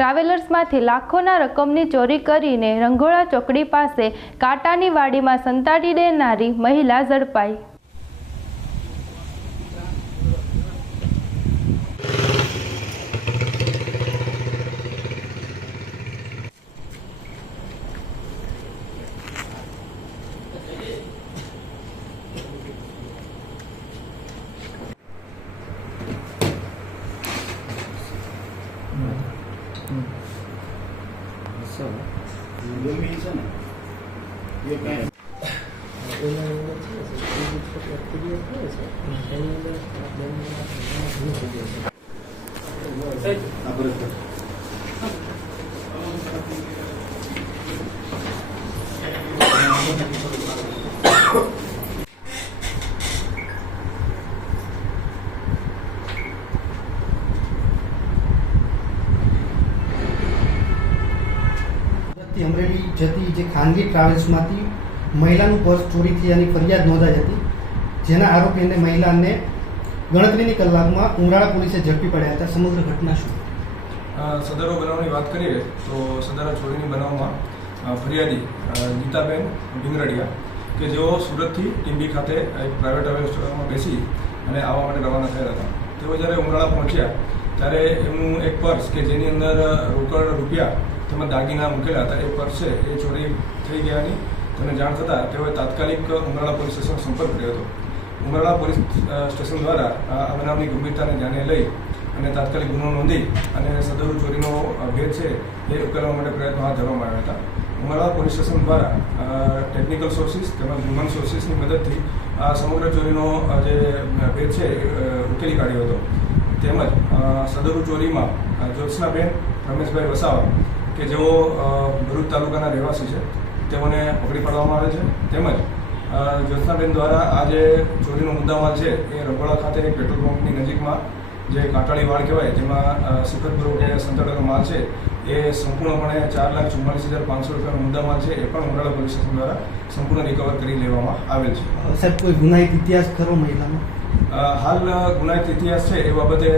ટ્રાવેલર્સમાંથી લાખોના રકમની ચોરી કરીને રંઘોળા ચોકડી પાસે કાંટાની વાડીમાં સંતાડી દેનારી મહિલા ઝડપાઈ. 응. 알았어. 연민이잖아. 얘가. 아, 그렇다. 아, 그렇다. અમરેલી જતી જે ખાનગી ટ્રાવેલ્સમાંથી મહિલાનું પર્સ ચોરી થયાની ફરિયાદ નોંધાઈ હતી, જેના આરોપીને મહિલાને ગણતરીની કલાકમાં ઉમરાળા પોલીસે ઝડપી પડ્યા હતા. સમગ્ર ઘટના શું? સદારો બનાવની વાત કરીએ તો સદરા ચોરીની બનાવમાં ફરિયાદી ગીતાબેન ભીંગરડિયા કે જેઓ સુરતથી ટીમ્બી ખાતે એક પ્રાઇવેટ રેસ્ટોરન્ટમાં બેસી અને આવવા માટે રવાના થયા હતા. તેઓ જ્યારે ઉમરાળા પહોંચ્યા, ત્યારે એમનું એક પર્સ કે જેની અંદર રોકડ રૂપિયા તેમજ દાગીના મૂકેલા હતા એ પર્સ છે એ ચોરી થઈ ગયાની. તેને જાણ થતાં તેઓએ તાત્કાલિક ઉમરાળા પોલીસ સ્ટેશન સંપર્ક કર્યો હતો. ઉમરાળા પોલીસ સ્ટેશન દ્વારા આ બનાવની ગંભીરતાને ધ્યાને લઈ અને તાત્કાલિક ગુનો નોંધી અને સદરુ ચોરીનો ભેદ છે એ ઉકેલવા માટે પ્રયત્નો હાથ ધરવામાં આવ્યા હતા. ઉમરાળા પોલીસ સ્ટેશન દ્વારા ટેકનિકલ સોર્સિસ તેમજ હ્યુમન સોર્સિસની મદદથી આ સમગ્ર ચોરીનો જે ભેદ છે ઉકેલી કાઢ્યો હતો. તેમજ સદરૂ ચોરીમાં જ્યોત્સનાબેન, રમેશભાઈ વસાવા કે જેઓ ભરૂચ તાલુકાના રહેવાસી છે તેઓને પકડી પાડવામાં આવે છે. તેમજ જ્યોત્સનાબેન દ્વારા આ જે ચોરીનો મુદ્દામાલ છે એ રંગોળા ખાતે પેટ્રોલ પંપની નજીકમાં જે કાંટાળી વાળ કહેવાય જેમાં અ, કે સંતાડેલો માલ છે એ સંપૂર્ણપણે ચાર લાખ ચુમ્માલીસ હજાર પાંચસો રૂપિયાનો મુદ્દામાલ છે એ પણ ઉમરાળા પોલીસ સ્ટેશન દ્વારા સંપૂર્ણ રિકવર કરી લેવામાં આવેલ છે. સાહેબ કોઈ ગુનાહિત ઇતિહાસ ખરો મહિલાનો? હાલ ગુનાહિત ઇતિહાસ છે એ બાબતે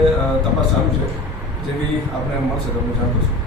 તપાસ ચાલુ છે જેવી આપણે મળશે તમને જાણ કરશું